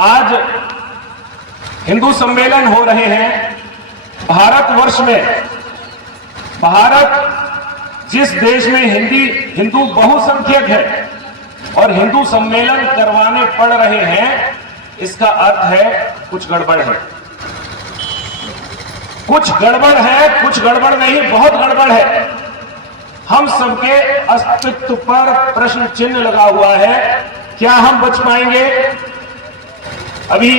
आज हिंदू सम्मेलन हो रहे हैं भारतवर्ष में। भारत जिस देश में हिंदू बहुसंख्यक है और हिंदू सम्मेलन करवाने पड़ रहे हैं, इसका अर्थ है कुछ गड़बड़ है। कुछ गड़बड़ है, कुछ गड़बड़ नहीं, बहुत गड़बड़ है। हम सबके अस्तित्व पर प्रश्न चिन्ह लगा हुआ है। क्या हम बच पाएंगे? अभी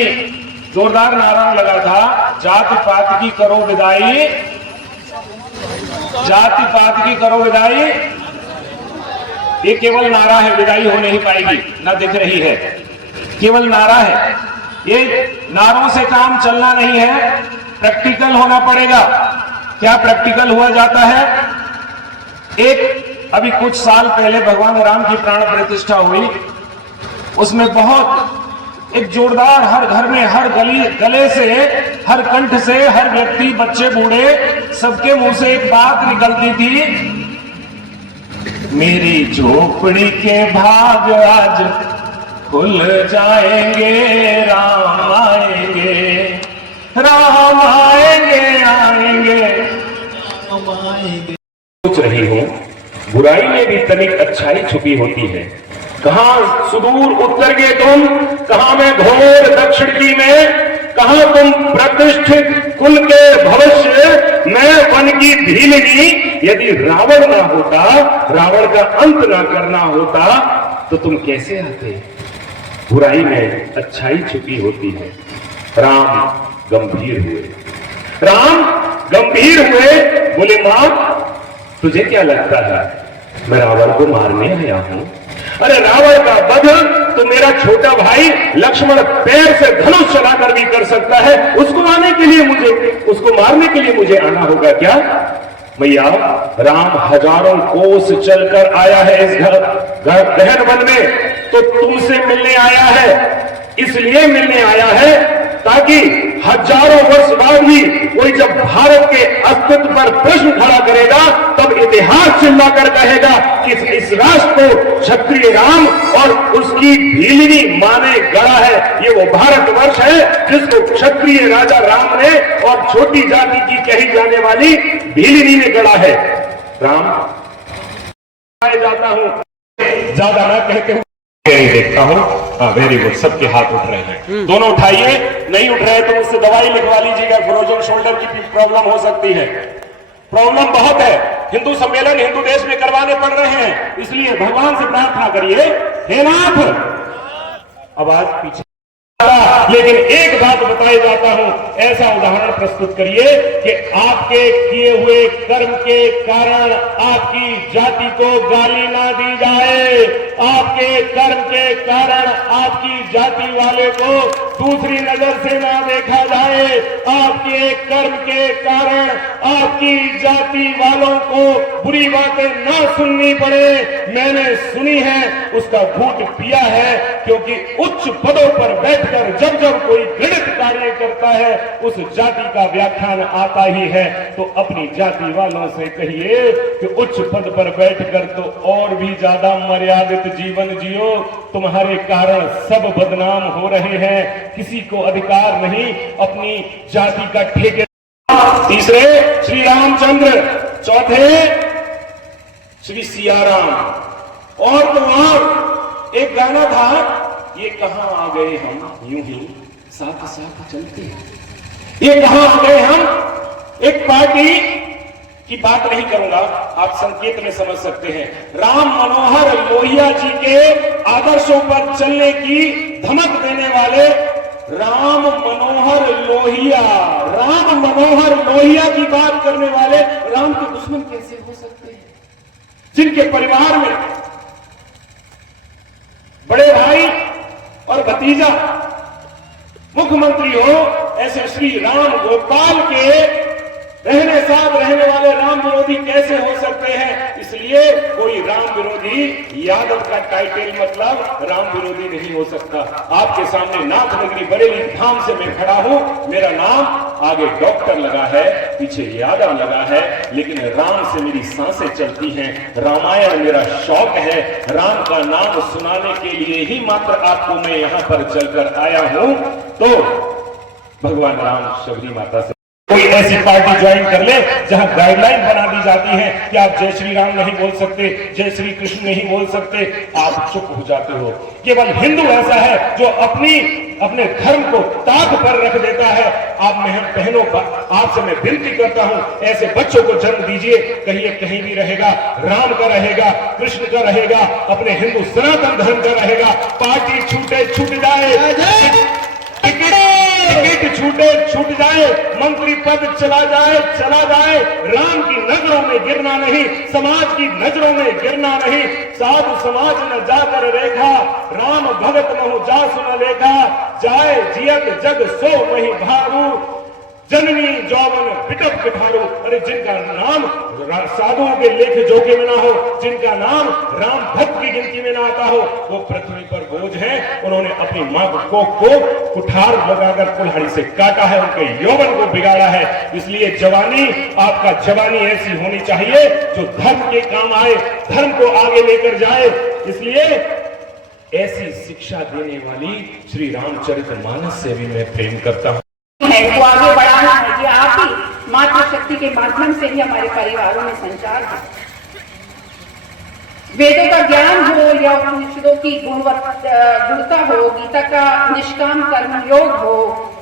जोरदार नारा लगा था, जाति पात की करो विदाई, जाति पात की करो विदाई। ये केवल नारा है, विदाई हो नहीं पाएगी, ना दिख रही है, केवल नारा है। ये नारों से काम चलना नहीं है, प्रैक्टिकल होना पड़ेगा। क्या प्रैक्टिकल हुआ जाता है? अभी कुछ साल पहले भगवान राम की प्राण प्रतिष्ठा हुई, उसमें बहुत एक जोरदार, हर घर में, हर गले से, हर कंठ से, हर व्यक्ति, बच्चे बूढ़े, सबके मुंह से एक बात निकलती थी, मेरी झोपड़ी के भाग आज खुल जाएंगे, राम आएंगे, राम आएंगे, आएंगे, राम आएंगे। सोच रही हूं, बुराई में भी तनिक अच्छाई छुपी होती है। कहां सुदूर उत्तर के तुम, कहां में घोर दक्षिण की में, कहां तुम प्रतिष्ठित कुल के भविष्य, मैं वन की भीलनी। यदि रावण ना होता, रावण का अंत ना करना होता, तो तुम कैसे आते? बुराई में अच्छाई छुपी होती है। राम गंभीर हुए, राम गंभीर हुए, बोले मां तुझे क्या लगता है मैं रावण को मारने आया हूं? अरे रावण का वध तो मेरा छोटा भाई लक्ष्मण पैर से धनुष चलाकर भी कर सकता है। उसको मारने के लिए मुझे आना होगा क्या? मैया, राम हजारों कोस चलकर आया है इस गहन वन में, तो तुमसे मिलने आया है। इसलिए मिलने आया है ताकि हजारों वर्ष बाद भी कोई जब भारत के अस्तित्व पर प्रश्न खड़ा करेगा, तब इतिहास चिल्लाकर कहेगा कि इस राष्ट्र को क्षत्रिय राम और उसकी भीलनी मां ने गढ़ा है। ये वो भारतवर्ष है जिसको क्षत्रिय राजा राम ने और छोटी जाति की कही जाने वाली भीलनी ने गढ़ा है। राम जाता हूं, ज्यादा ना कहते हुए देखता हूं। हाँ, वेरी गुड, सबके हाथ उठ रहे हैं। दोनों उठाइए, नहीं उठ रहे तो मुझसे दवाई लिखवा लीजिएगा, फ्रोजन शोल्डर की प्रॉब्लम हो सकती है। प्रॉब्लम बहुत है। हिंदू सम्मेलन हिंदू देश में करवाने पड़ रहे हैं, इसलिए भगवान से प्रार्थना करिए, हे नाथ, आवाज पीछे। लेकिन एक बात बताई जाता हूं, ऐसा उदाहरण प्रस्तुत करिए कि आपके किए हुए कर्म के कारण आपकी जाति को गाली ना दी जाए, आपके कर्म के कारण आपकी जाति वाले को दूसरी नजर से ना देखा जाए, आपके कर्म के कारण आपकी जाति वालों को बुरी बातें ना सुननी पड़े। मैंने सुनी है, उसका घूंट पिया है, क्योंकि उच्च पदों पर बैठकर जब जब कोई घृणित कार्य करता है, उस जाति का व्याख्यान आता ही है। तो अपनी जाति वालों से कहिए कि उच्च पद पर बैठकर तो और भी ज्यादा मर्यादित जीवन जियो, तुम्हारे कारण सब बदनाम हो रहे हैं, किसी को अधिकार नहीं अपनी जाति का ठेके। तीसरे श्री रामचंद्र, चौथे श्री सियाराम। और तो और एक गाना था, ये कहां आ गए हम यूं ही साथ साथ चलते हैं, ये कहां आ गए हम। एक पार्टी की बात नहीं करूंगा, आप संकेत में समझ सकते हैं। राम मनोहर लोहिया जी के आदर्शों पर चलने की धमक देने वाले राम मनोहर लोहिया, राम मनोहर लोहिया की बात करने वाले राम के दुश्मन कैसे हो सकते हैं? जिनके परिवार में बड़े भाई और भतीजा मुख्यमंत्री हो, ऐसे श्री राम गोपाल के रहने साथ रहने वाले राम विरोधी कैसे हो सकते हैं? इसलिए कोई राम विरोधी यादव का टाइटल मतलब राम विरोधी नहीं हो सकता। आपके सामने नाथ नगरी बरेली धाम से मैं खड़ा हूं, मेरा नाम आगे डॉक्टर लगा है, पीछे यादव लगा है, लेकिन राम से मेरी सांसें चलती हैं। रामायण मेरा शौक है, राम का नाम सुनाने के लिए ही मात्र आपको मैं यहां पर चलकर आया हूं। तो भगवान राम शबरी माता से कोई ऐसी पार्टी ज्वाइन कर ले जहां गाइडलाइन बना दी जाती है कि आप जय श्री राम नहीं बोल सकते, जय श्री कृष्ण नहीं बोल सकते, आप चुप हो जाते हो। केवल हिंदू ऐसा है जो अपने धर्म को ताक पर रख देता है। आप बहनों, आपसे मैं विनती करता हूं, ऐसे बच्चों को जन्म दीजिए, कहिए कहीं भी रहेगा, राम का रहेगा, कृष्ण का रहेगा, अपने हिंदू सनातन धर्म का रहेगा। पार्टी छूटे छूट जाए, टिकट छूटे छूट जाए, मंत्री पद चला जाए, राम की नजरों में गिरना नहीं, समाज की नजरों में गिरना नहीं। साधु समाज न जाकर रेखा, राम भगत महु जासु न लेखा, जाए जियत जग सो वही भारू, जननी जौवन पिटक पिठारू। अरे जिनका नाम साधुओं के लेख जोखे में ना हो, जिनका नाम राम भक्त की गिनती में ना आता हो, वो पृथ्वी पर बोझ है। उन्होंने अपनी मां को कुठार लगाकर कुल्हाड़ी से काटा है, उनके यौवन को बिगाड़ा है। इसलिए जवानी, आपका जवानी ऐसी होनी चाहिए जो धर्म के काम आए, धर्म को आगे लेकर जाए। इसलिए ऐसी शिक्षा देने वाली श्री रामचरितमानस से भी मैं प्रेम करता हूं। वो आगे बढ़ाना है। ये आप ही मातृशक्ति के माध्यम से ही हमारे परिवारों में संचार है। वेदों का ज्ञान हो या उपनिषदों की गुणता हो, गीता का निष्काम कर्म योग हो,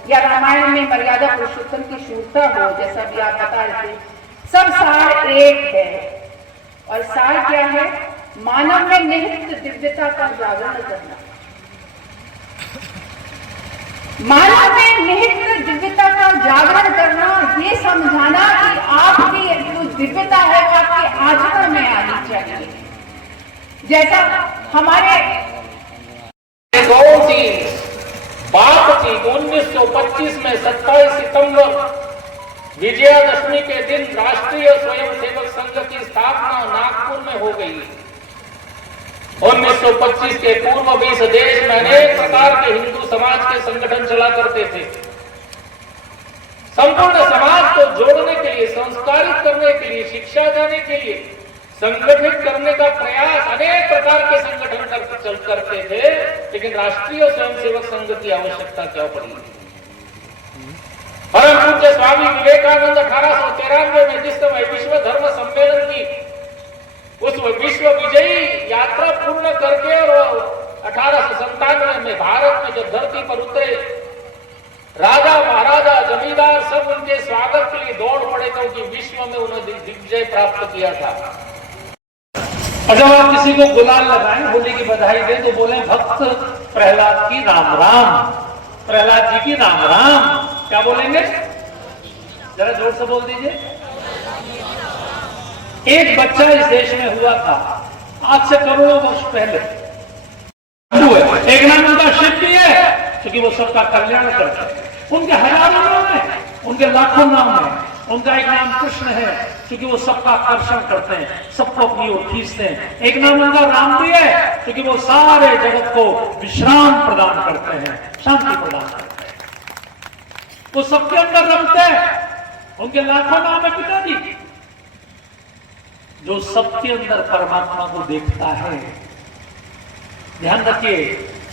या रामायण में मर्यादा पुरुषोत्तम की शूरता हो, जैसा भी आप बता रहे थे, सब सार एक है। और सार क्या है? मानव में निहित दिव्यता का जागरण करना, मानव में निहित दिव्यता का जागरण करना, ये समझाना कि आपकी जो दिव्यता है वो आपके आचरण में आनी चाहिए। जैसा हमारे बात थी 1925 में 27 सितंबर विजयादशमी के दिन राष्ट्रीय स्वयंसेवक संघ की स्थापना नागपुर में हो गई। 1925 के पूर्व 20 देश में अनेक प्रकार के हिंदू समाज के संगठन चला करते थे। संपूर्ण समाज को जोड़ने के लिए, संस्कारित करने के लिए, शिक्षा देने के लिए, संगठित करने का प्रयास अनेक प्रकार के संगठन करते थे। लेकिन राष्ट्रीय स्वयंसेवक संघ की आवश्यकता क्या पड़ी? परम पूज्य स्वामी विवेकानंद 1893 में जिस समय विश्व धर्म सम्मेलन की उस विश्व विजयी यात्रा पूर्ण करके और 1897 में भारत में जब धरती पर उतरे, राजा महाराजा जमींदार सब उनके स्वागत के लिए दौड़ पड़े, क्योंकि विश्व में उन्होंने दिग्विजय प्राप्त किया था। और जब आप किसी को गुलाल लगाएं, होली की बधाई दें, तो बोले भक्त प्रहलाद की राम राम, प्रहलाद जी की राम राम। क्या बोलेंगे? जरा जोर से बोल दीजिए। एक बच्चा इस देश में हुआ था आज से करोड़ों वर्ष पहले। एक नाम उनका शिव भी है क्योंकि वो सबका कल्याण करते हैं। उनके हजारों नाम है, उनके लाखों नाम है। उनका एक नाम कृष्ण है क्योंकि वो सबका आकर्षण करते हैं, सबको अपनी ओर खींचते हैं। एक नाम उनका राम भी है क्योंकि वो सारे जगत को विश्राम प्रदान करते हैं, शांति प्रदान करते हैं। वो सबके अंदर रमते हैं। उनके लाखों नाम है पिताजी। जो सबके अंदर परमात्मा को देखता है। ध्यान रखिए,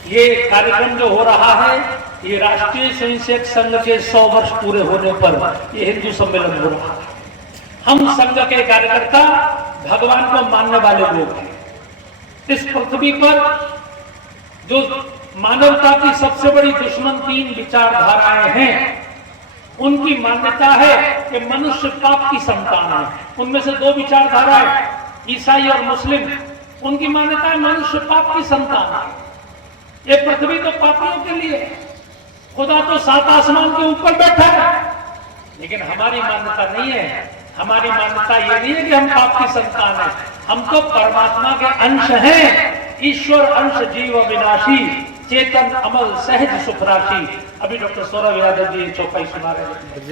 ये कार्यक्रम जो हो रहा है, ये राष्ट्रीय स्वयंसेवक संघ के 100 वर्ष पूरे होने पर ये हिंदू सम्मेलन हो रहा है। हम संघ के कार्यकर्ता भगवान को मानने वाले लोग हैं। इस पृथ्वी पर जो मानवता की सबसे बड़ी दुश्मन 3 विचारधाराएं हैं, उनकी मान्यता है कि मनुष्य पाप की संतान है। उनमें से 2 विचारधाराएं, ईसाई और मुस्लिम, उनकी मान्यता है मनुष्य पाप की संतान है। ये पृथ्वी तो पापियों के लिए, खुदा तो 7 आसमान के ऊपर बैठा है। लेकिन हमारी मान्यता नहीं है। हमारी मान्यता ये नहीं है कि हम पाप की संतान है। हम तो परमात्मा के अंश हैं। ईश्वर अंश जीव अविनाशी, चेतन अमल सहज सुखराशि। अभी डॉक्टर सौरभ यादव जी चौपाई सुना रहे हैं।